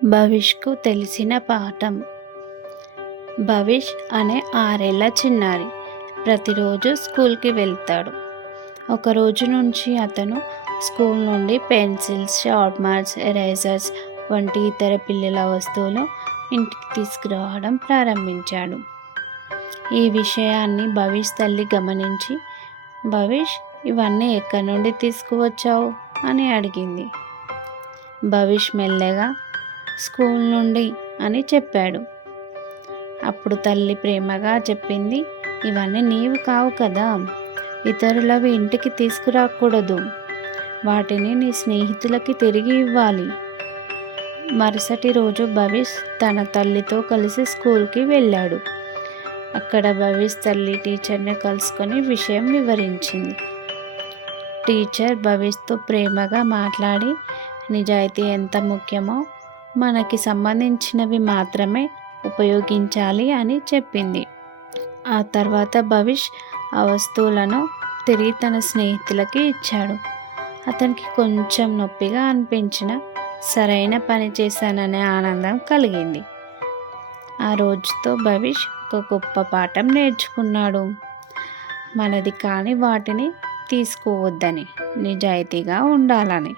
భవిష్కు తెలిసిన పాఠం. భవిష్ అనే 6 ఏళ్ల చిన్నారి ప్రతిరోజు స్కూల్కి వెళ్తాడు. ఒకరోజు నుంచి అతను స్కూల్ నుండి పెన్సిల్స్, షార్ప్నర్స్, ఎరేజర్స్ వంటి ఇతర పిల్లల వస్తువులు ఇంటికి తీసుకురావడం ప్రారంభించాడు. ఈ విషయాన్ని భవిష్ తల్లి గమనించి, భవిష్, ఇవన్నీ ఎక్కడి నుండి తీసుకువచ్చావు అని అడిగింది. భవిష్ మెల్లగా స్కూల్ నుండి అని చెప్పాడు. అప్పుడు తల్లి ప్రేమగా చెప్పింది, ఇవన్నీ నీవు కావు కదా, ఇతరులవి ఇంటికి తీసుకురాకూడదు, వాటిని నీ స్నేహితులకి తిరిగి ఇవ్వాలి. మరుసటి రోజు భవిష్ తన తల్లితో కలిసి స్కూల్కి వెళ్ళాడు. అక్కడ భవిష్ తల్లి టీచర్ని కలుసుకొని విషయం వివరించింది. టీచర్ భవిష్తో ప్రేమగా మాట్లాడి, నిజాయితీ ఎంత ముఖ్యమో, మనకి సంబంధించినవి మాత్రమే ఉపయోగించాలి అని చెప్పింది. ఆ తర్వాత భవిష్ ఆ వస్తువులను తిరిగి తన స్నేహితులకి ఇచ్చాడు. అతనికి కొంచెం నొప్పిగా అనిపించిన సరైన పని చేశాననే ఆనందం కలిగింది. ఆ రోజుతో భవిష్ ఒక గొప్ప పాఠం నేర్చుకున్నాడు. మనది కాని వాటిని తీసుకోవద్దని, నిజాయితీగా ఉండాలని.